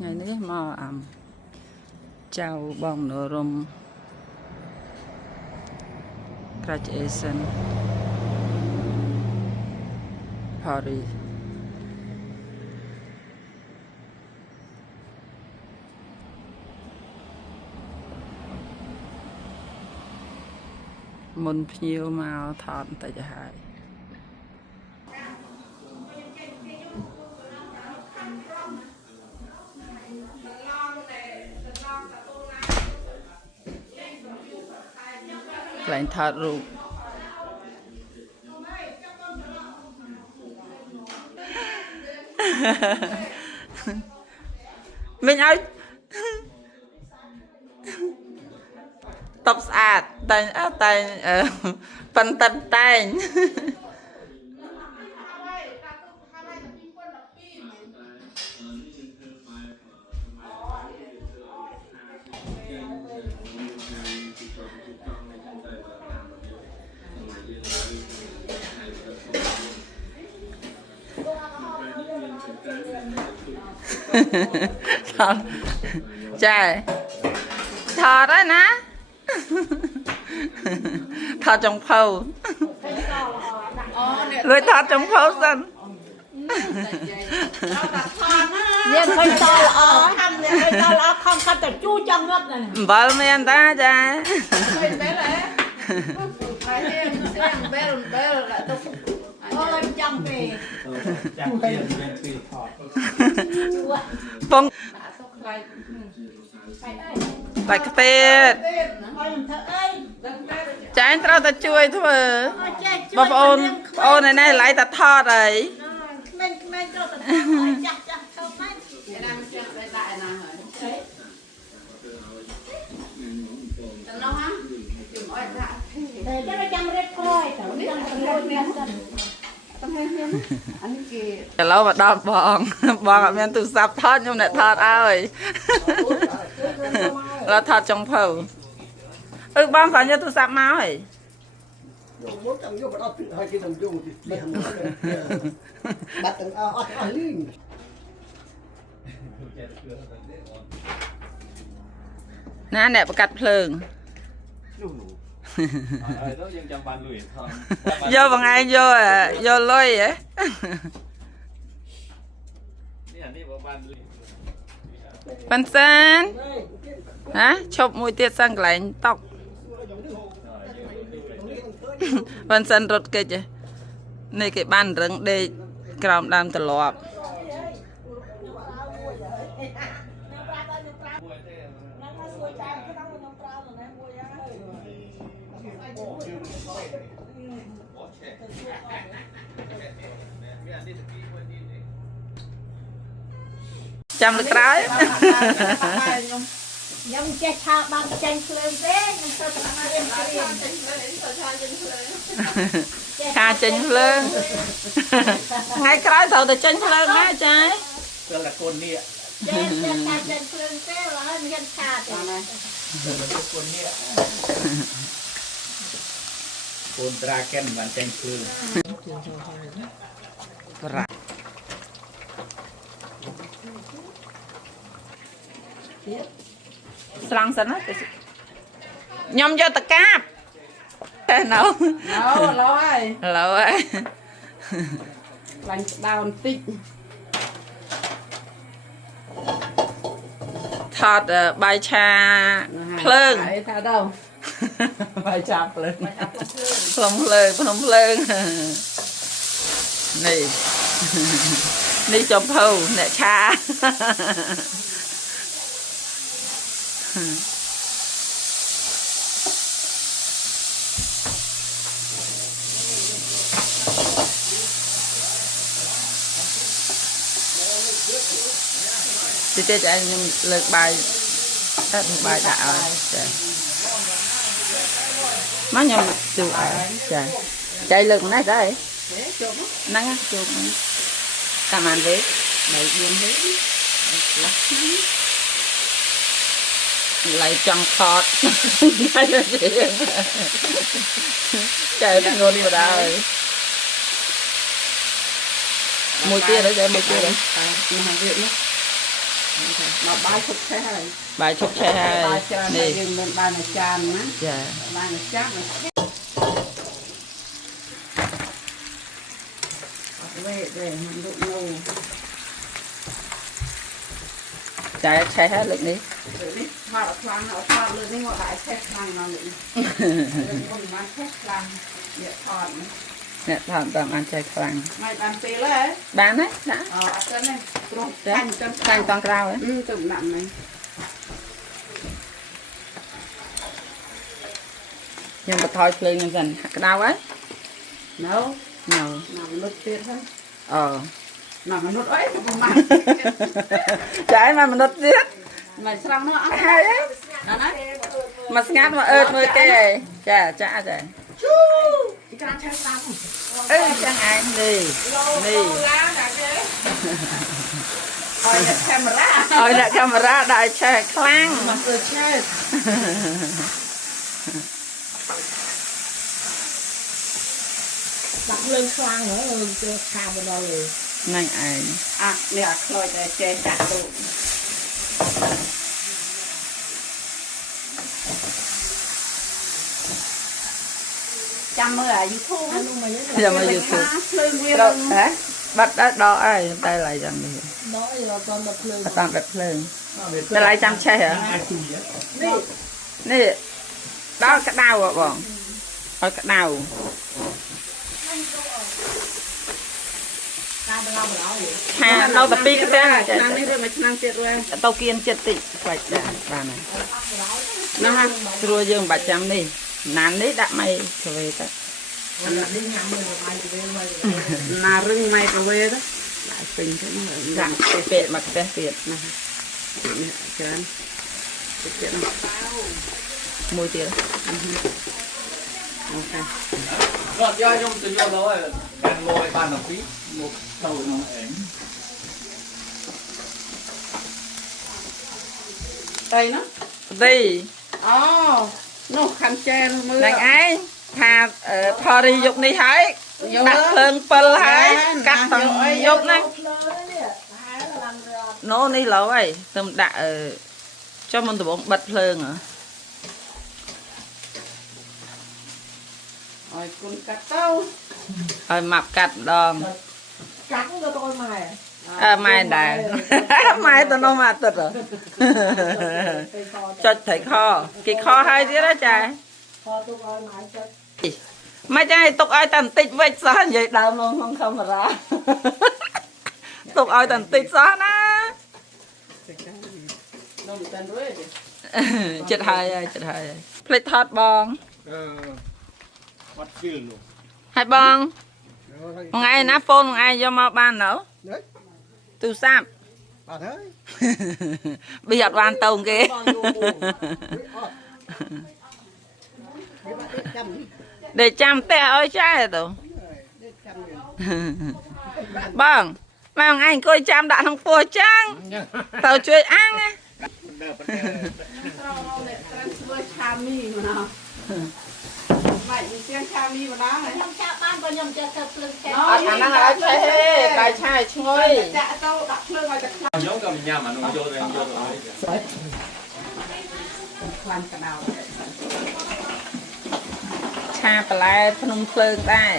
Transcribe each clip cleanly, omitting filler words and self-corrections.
ngàyនេះមកចៅបងនរម graduation party មុនភ្ញៀវមកថតបន្តិចទៅហើយកន្លែងថតរូបមិញឲ្យតបស្អាតតែប៉ិនតែងចាថតហើយណាថតចុងភៅលួយថតចុងភៅសិនเนี่ยเคยตอល្អทำเนี่ยเคยตอល្អខំកាត់តែជួចង់ងឹតណាអំបិលមានតាចាឃើញបែលហ៎ហើយនេះបែលទៅអូយចង់ពេចាំទៀតមានពីថតពងបាច់ខ្ទេតហើយមិនធ្វើអីចាញ់ត្រូវតែជួយធ្វើបងប្អូនឯនេះឡៃតែថតហើយក្មេងត្រូវតែចាស់ធ្វើម៉េចឯណាមិនចាស់ដាក់ឯណាហើយចំណោះហ៎ជំអត់ដាក់តែចាំរៀបក្រោយទៅចាំរួចមានសិនតំហេមានអានេះគេឥឡូវមកដល់បងអត់មានទូរស័ព្ទថតខ្ញុំអ្នកថតឲ្យแล้วថតចុងភៅបងស្អាយកទូរស័ព្ទមកហើយយកចាំយកបដទៅឲ្យគេទៅយកទីស្ទះបាត់ទាំងអត់លីងណាអ្នកបកាត់ភ្លើងហើយទៅយើងចាំបានលុយថតយកបងឯងយកលុយហ៎នេះអានេះបានលុយប៉ាន់សានហ៎ឈប់មួយទៀតសិនកន្លែងតុកប៉ាន់សានរត់កិច្ចនេះគេបានរឹងដេកក្រោមដើមត្រឡប់ចាំលើក្រោយខ្ញុំចេះឆាបានចាញ់ភ្លើងទេខ្ញុំទៅតាមរៀនចាញ់ភ្លើងទៅឆាចាញ់ភ្លើងឆាចាញ់ភ្លើងថ្ងៃក្រោយត្រូវតែចាញ់ភ្លើងណាចាត្រូវតែកូននេះចេះឆាចាញ់ភ្លើងទេហើយមានឆាទេណាកូននេះកូនត្រាកែនបានចាញ់ភ្លើងប្រាក់ស្រង់សិនណាខ្ញុំយកតកាបតែណូឡូហើយខ្លាញ់ស្ដៅបន្តិចថតបាយឆាភ្លើងថាដល់បាយឆាភ្លើងភ្នំភ្លើងនេះចំភៅអ្នកឆាទីទៀតខ្ញុំលើកបាយដាក់បាយដាក់ឲ្យចាមកខ្ញុំទូឲ្យចាចៃលើកណាស់ដែរហ្នឹងជុំតាមអានវិញ3 4វិញឡៃចង់ថតចៃងន់បដាហើយមួយទៀតហើយមួយទៀតហើយមកវិញណា mà bài chụp thế hay បាយឈប់ឆេះហើយ bài chơi នេះ này dừng bên bài này tràn á ចា bài này chắc này về mình đụng nâu ចាឆេះហើយលើកនេះ rồi đi thoát lên đi ngồi lại xét khăn nó nữa con má xét khăn địa thoát អ្នកថតតាមអានចែកខ្លាំង mày bàn tê lấy បានណាណា chân này rồi ចា thành chân ខ្លាំងតង់ក្រៅហ៎ chụp nặng này ខ្ញុំបន្ថយភ្លើងហ្នឹងសិនក្តៅហើយ nấu ណៅ nằm nút tiết thôi អូ nằm nút ấy chụp mặt ចាឲ្យមកមនុស្សទៀត mày xong nó ăn ហើយ đó đấy មកស្ងាត់មកអឺតមើលគេចាចាចា chị ra chơi xong អឺចឹងឯងនេះនេះ lá là chứ rồi nhận camera ឲ្យអ្នកកាមេរ៉ាដាក់ឆេះខ្លាំង mà cười chơi đặt lên khoang nữa cho khao bên đó rồi ហ្នឹងឯង à nè khơi để chơi cả tụ chăm mưa ở YouTube anh luôn mà nhớ ចាំមក YouTube ភ្លើងវា ត្រូវហ៎បាត់ដល់ដល់ហើយតែឡើយចាំនេះ nói là con đập lên អត់តាមបិទភ្លើងតែឡើយចាំឆេះហ៎ đi នេះដល់ក្តៅហ៎បងឲ្យក្តៅ ta bên đâu mà nói vậy ថានៅតែពីរខ្ទះចា ឆ្នាំនេះឬមួយឆ្នាំទៀតរួច ទៅគៀនចិត្តតិចខ្លាច់ចាបានហើយ ណាស់ ស្រួលយើងមិនបាច់ចាំនេះណាននេះដាក់ម៉ៃទៅវិញទៅ còn là đi nhắm mình một mai thì bên mai ណារឹងម៉ៃទៅវាទៅដាក់ពេញទៅ ចាក់ពេលមកខ្ទះទៀត ណានេះច្រើនទៀតណា មួយទៀត អូខេ Rồi do trong tình yêu đó là càng lôi ban đồng phí một đầu nó ảnh ទៅណា ទី អូនោះខាន់ចែនមើល នឹងឯងថាថរីយកនេះហើយដាក់ភ្លើង7ហើយកាត់ទាំងយកហ្នឹង hai nó làm rồi ណូនេះឡូវហើយទៅដាក់ចុះមុនដំបងបិទភ្លើងហ៎ អើយគុណកាត់ទៅ ឲ្យម៉ាប់កាត់ម្ដង cắn cho tôi mày ម៉ែដែរម៉ែទៅនោះមកអាទិត្យហ៎ cây to ចុចត្រីខគេខហើយទៀតណាចា to tôi coi mày cho មិនចាទុកឲ្យតែបន្តិចវិញសោះនិយាយដើមនៅក្នុងកាមេរ៉ាទុកឲ្យតែបន្តិចសោះណា នំតាន់រួយ ចិត្តហើយភ្លេចថតបង bắt phim luôn ហើយបងថ្ងៃណាហ្វូនថ្ងៃយកមកបាននៅ đấy ទូរស័ព្ទ bà thấy ប៊ីអត់បានទៅគេ bao nhiêu mùa mấy bạn biết chăm đi đểចាំផ្ទះឲ្យចែទៅ biết chăm đi បងម៉ែអញអង្គុយចាំដាក់ក្នុងពោះចាងទៅជួយអាំងណា Đờ, bắt đờ. ត្រូវអ្នកត្រូវធ្វើឆាមីមកណោះបាយមានសៀងឆាមីមកដល់ហើយ ខ្ញុំចាប់បានបើខ្ញុំចេះធ្វើភ្លើងចេះ អត់អាហ្នឹងឲ្យឆេះទេបាយឆាយឈ្ងុយ ចាក់ទៅដាក់ភ្លើងឲ្យតែខ្លាំង Nhóm cầm nhà mà nó vô đây vô rồi ខ្លាំងក្តៅ ឆាបន្លែភ្នំភ្លើងដែរ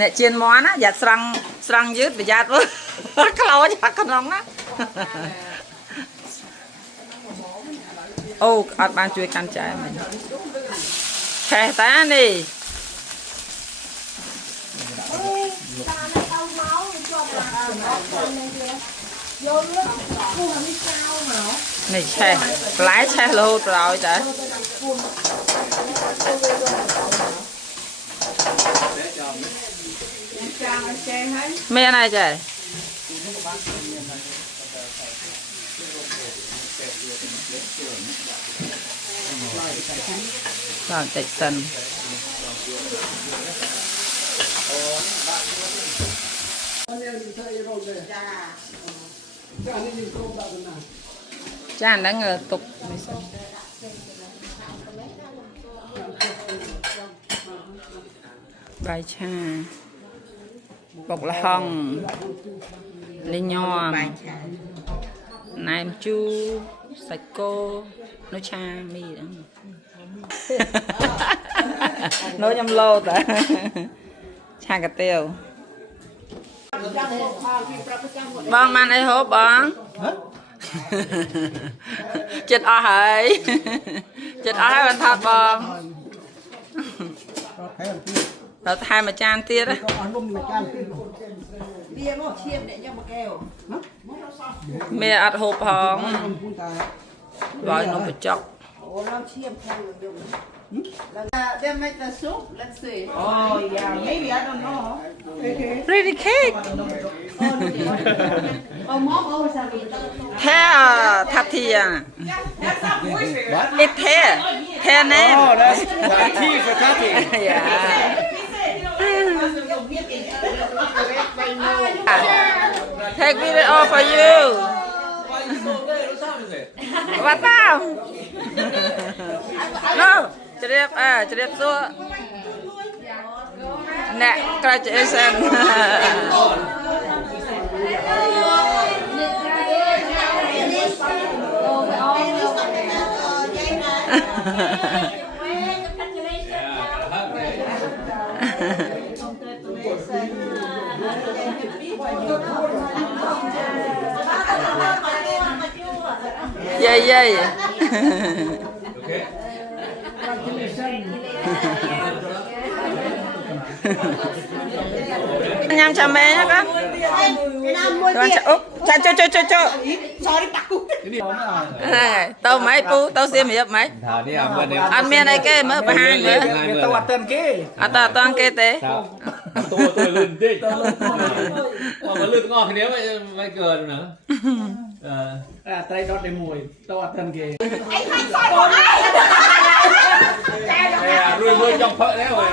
អ្នកជៀនមន់ណាយ៉ាត់ស្រង់យឺតប្រយ័ត្នមើលខ្លោចអាក្នុងណាអូអត់បានជួយកាន់ចែមិញឆេះតានេះ vô nước mua là đi sao mà នេះឆេះបន្លែឆេះរហូតដល់ឲ្យតា មានចាងឲ្យចេះហើយ មានហើយចាដល់តិចសិន con em thì chơi rồi đây ចា cái này nhìn không bao giờ nào ចាហ្នឹងទុកនេះសិនបាយឆាបុកល្ហុងលីញ័រ បាយឆា ណែមជូរសាច់គោនៅឆាមីហ្នឹងនៅខ្ញុំលោតឆាកាទៀវបងបានអីហូបបងចិត្តអស់ហើយចិត្តអស់ហើយបានថតបងដល់ថែមមួយចានទៀតណា ក៏អស់នំមួយចានទៀត វាមកឈាមអ្នកយកមកកែវ មានអត់ហូបផង នំពូនតា បើនំបញ្ចុក អូឡូវឈាមខាងយំThey make the soup. Let's see. Oh yeah, maybe I don't know. Pretty cake Oh, mom always have it. แท้ทัดเทีย That's not voice. อิดแท้แท้แน่ Oh, that's the tea for cutting. yeah take video for you Why you so late? What time is it? what now no ជ្រាបជ្រាបសួរអ្នក graduation yeah yeah Okay. nhâm chả mẹ nhá con cha cho tao mấy pu tao xem hiệp mấy Thả đi à, bữa nay. ăn miên này cái mới bà hai nữaទៅអត់ទាន់គេ à tao tao cái thế Tôi lươn đi. Mà lươn ngon thì nếu mày cười nữa. ត្រីដុតតែមួយទៅអត់ទាន់គេ Rồi trong phở đấy rồi.